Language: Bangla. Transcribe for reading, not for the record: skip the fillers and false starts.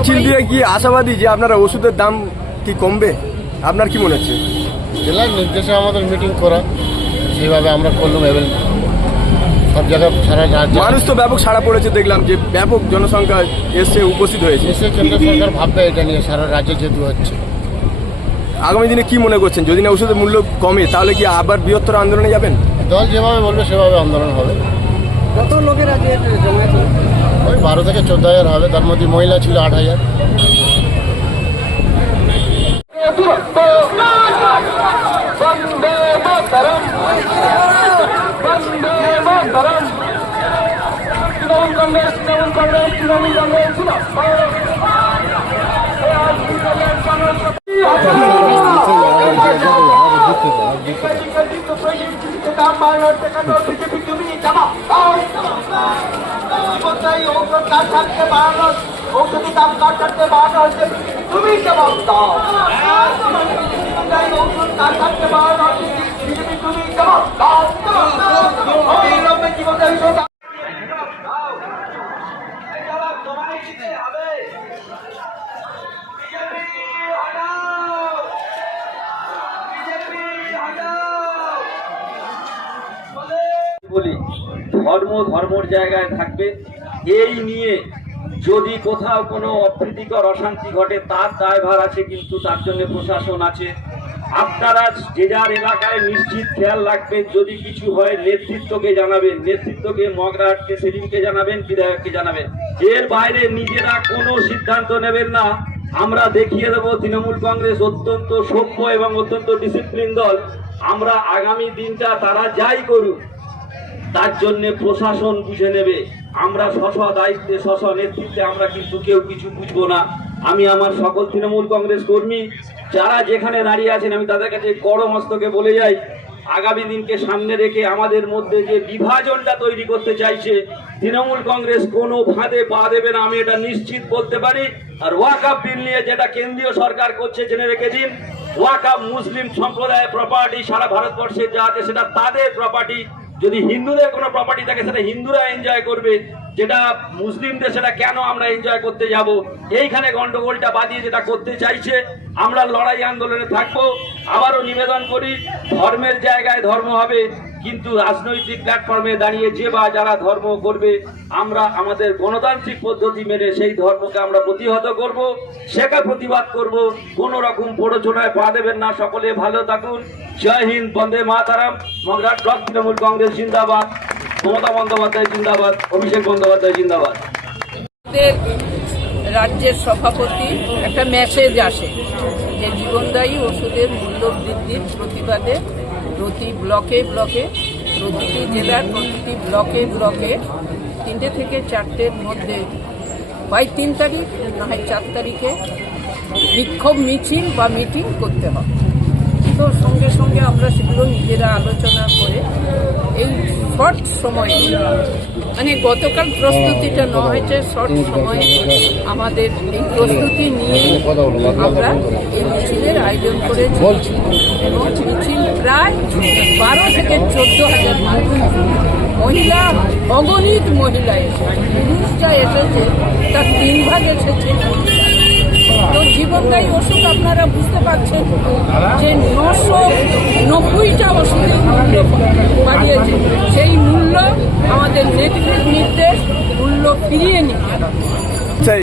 মিছিল দিয়ে কি আশাবাদী যে আপনারা ওষুধের দাম কি কমবে? আপনার কি মনে হচ্ছে? জেলার নির্দেশে আমাদের মিটিং করা, সেইভাবে আমরা করলাম। এবার সব জায়গায় সারা রাজ্যে মানুষ তো ব্যাপক সাড়া পড়েছে, দেখলাম যে ব্যাপক জনসংখ্যা এসে উপস্থিত হয়েছে। দেশে কেন্দ্র সরকার ভাববে এটা নিয়ে, সারা রাজ্যে যেহেতু হচ্ছে। আগামী দিনে কি মনে করছেন, যদি না ওষুধের মূল্য কমে তাহলে কি আবার বৃহত্তর আন্দোলনে যাবেন? দল যেভাবে বলবে সেভাবে আন্দোলন হবে। কত লোকের আছে? ওই 12 থেকে 14,000 হবে, তার মধ্যে মহিলা ছিল 8,000। ঔষধি দাম কাটাতে বাড়ানো হচ্ছে, তুমি জবাব দাও। ঔষধ না থাকতে বাড়ানো হচ্ছে, বিজেপি তুমি জবাব দাও। বলি ধর্ম ধর্মর জায়গায় থাকবে। এই নিয়ে যদি কোথাও কোনো অপ্রীতিকর অশান্তি ঘটে তার দায়ভার আছে, কিন্তু তার জন্য প্রশাসন আছে। আপনারা যে যার এলাকায় নিশ্চিত খেয়াল রাখবেন, যদি কিছু হয় নেতৃত্বকে জানাবেন, নেতৃত্বকে মগরাহাটকে সেলিমকে জানাবেন, বিধায়ককে জানাবেন। এর বাইরে নিজেরা কোনো সিদ্ধান্ত নেবেন না। আমরা দেখিয়ে দেব তৃণমূল কংগ্রেস অত্যন্ত সভ্য এবং অত্যন্ত ডিসিপ্লিন দল। আমরা আগামী দিনটা তারা যাই করুক তার জন্য প্রশাসন বুঝে নেবে। আমরা স্ব দায়িত্বে স্ব নেতৃত্বে আমরা কিন্তু কেউ কিছু বুঝবো না। আমি আমার সকল তৃণমূল কংগ্রেস কর্মী যারা যেখানে দাঁড়িয়ে আছেন, আমি তাদের কাছে বড় মস্তকে বলে যাই, আগামী দিনকে সামনে রেখে আমাদের মধ্যে যে বিভাজনটা তৈরি করতে চাইছে তৃণমূল কংগ্রেস কোনো ফাঁদে পা দেবে না, আমি এটা নিশ্চিত বলতে পারি। আর ওয়াকআপ বিল নিয়ে যেটা কেন্দ্রীয় সরকার করছে জেনে রেখে দিন, ওয়াকআপ মুসলিম সম্প্রদায়ের প্রপার্টি, সারা ভারতবর্ষে যা আছে সেটা তাদের প্রপার্টি। যদি হিন্দুদের কোনো প্রপার্টি থাকে সেটা হিন্দুরা এনজয় করবে, যেটা মুসলিমদের সেটা কেন আমরা এনজয় করতে যাব? এইখানে গন্ডগোলটা বাদিয়ে যেটা করতে চাইছে, আমরা লড়াই আন্দোলনে থাকবো। আবারও নিবেদন করি, ধর্মের জায়গায় ধর্ম হবে, কিন্তু রাজনৈতিক প্ল্যাটফর্মে দাঁড়িয়ে যে বা যারা ধর্ম করবে, আমরা আমাদের গণতান্ত্রিক পদ্ধতি মেনে সেই ধর্মকে আমরা প্রতিহত করব, সেটা প্রতিবাদ করব। কোনো রকম প্ররোচনায় পা দেবেন না। সকলে ভালো থাকুন। জয় হিন্দ, বন্দে মাতারাম। মগরাহাট ব্লক তৃণমূল কংগ্রেস জিন্দাবাদ। মমতা বন্দ্যোপাধ্যায় জিন্দাবাদ। অভিষেক বন্দ্যোপাধ্যায় জিন্দাবাদ। রাজ্যের সভাপতি একটা মেসেজ আসে যে জীবনদায়ী ওষুধের মূল্য বৃদ্ধির প্রতিবাদে প্রতি ব্লকে ব্লকে, প্রতিটি জেলার প্রতিটি ব্লকে ব্লকে 3টে থেকে 4টের মধ্যে হয় 3 তারিখ না হয় 4 তারিখে বিক্ষোভ মিছিল বা মিটিং করতে হবে। তো সঙ্গে সঙ্গে আমরা সেগুলো নিজেরা আলোচনা করে এই শর্ট সময়ে, মানে গতকাল প্রস্তুতিটা নেওয়া হয়েছে, শর্ট সময়ে আমাদের এই প্রস্তুতি নিয়ে আমরা এই মিছিলের আয়োজন করেছি এবং মিছিল প্রায় 12 থেকে 14,000 মানুষ, মহিলা অগণিত মহিলা এসেছে, পুরুষরা এসেছে, তার 3 ভাগ এসেছে। তো জীবনদায়ী ওষুধ আপনারা বুঝতে পারছেন যে 990টা ওষুধের মূল্য বাড়িয়েছে। সেই মূল্য আমাদের নেতৃত্ব নির্দেশ, মূল্য ফিরিয়ে নিতে হবে।